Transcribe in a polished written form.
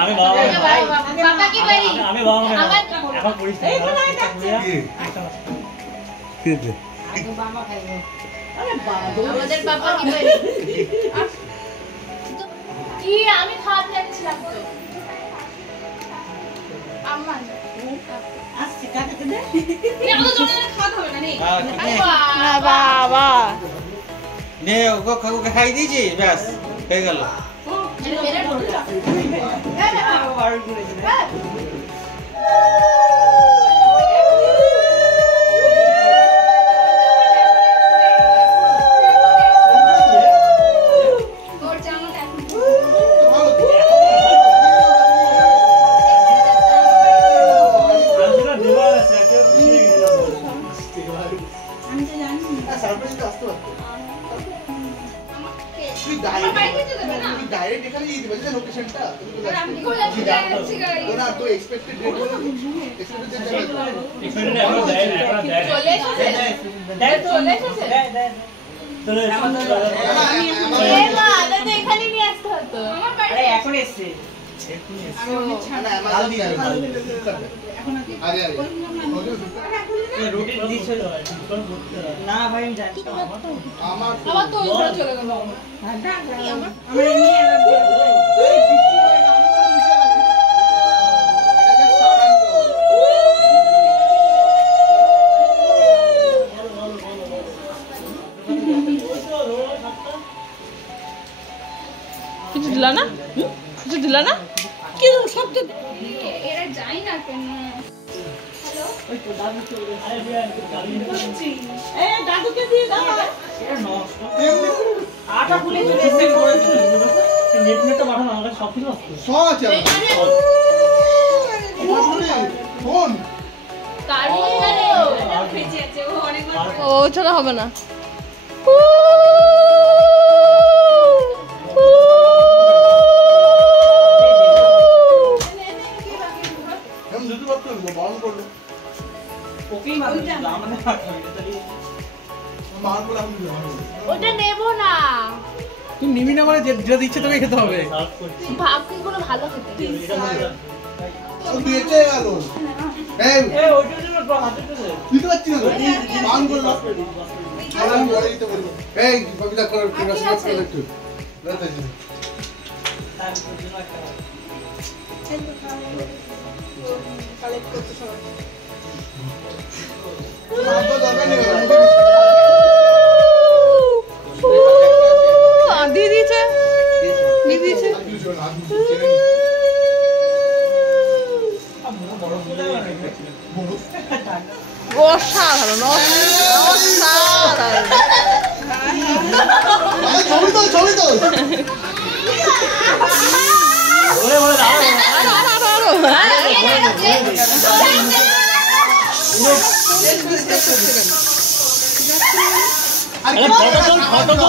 আমি বাবা কি বাড়ি আমি বাবা এখন পড়িস না কি রে আগে বাবা খাইবো আরে বাবা আমাদের পাপা কি বাড়ি কি আমি খাওয়া যাচ্ছিলাম তো আম্মা আসছে কাটাতে দে নে আমাদের জন্য খাওয়া হবে না নে না বাবা নে ওকে খাই দিয়েছি ব্যাস হয়ে গেল डायरेक्ट एखाने দিয়ে দিবে যে লোকেশনটা আমি না তো এক্সপেক্টেড রেট বলে এক্সপেক্টেড আমরা চলে এসেছে এ মা দাদা এখানে নিয়ে আসতে হতো আরে এখন এসেছে আমি ছাড়া মাল দিয়ে এখন আগে রুটি দিছো না ভাই আমি জানি আমার তো উপরে চলে গেল হ্যাঁ ডাক আমরা নিয়ে এই বৃষ্টি হয় না এটা জাস্ট সাবান তো কিছু দিলা না কিছু দিলা না কি সব তো এরা যাই না কেন হ্যালো ওই তো দাদু চলে আরে এই দাদুকে দিয়ে দাও এটা নষ্ট আটা ফুলে চলে এসে করেছে নেটটা পাঠানো আমাকে সব কিছু আছে সব আছে ফোন কারি মানে ও ফেজে আছে ও অনেকবার ও ছাড়া হবে না हम दूसरी बात कर लो बाउंड कर लो ওকেই মারবে আমাদের হাত হবে তাহলে बाउंड कर हम ওটা নেব না তুই নিবি না মানে যেটা দিচ্ছে তোকে খেতে হবে ভাবগুলো ভালো খেতে तो बेचे गलो ए ওইটা জন্য হাতে তো দিতে পারছি না বাউন্ড कर लो আরে আমি বলে দিতে বলবো এই কবিতা করো তোমরা সব করে একটু দাদা জি কালেক্ট করতে সব हमको दरकार नहीं দিয়ে দিয়েছে দিয়ে দিয়েছে অসাধারণ অসাধারণ ছবি তো ওরে ওরে দাও আরে ফটো তো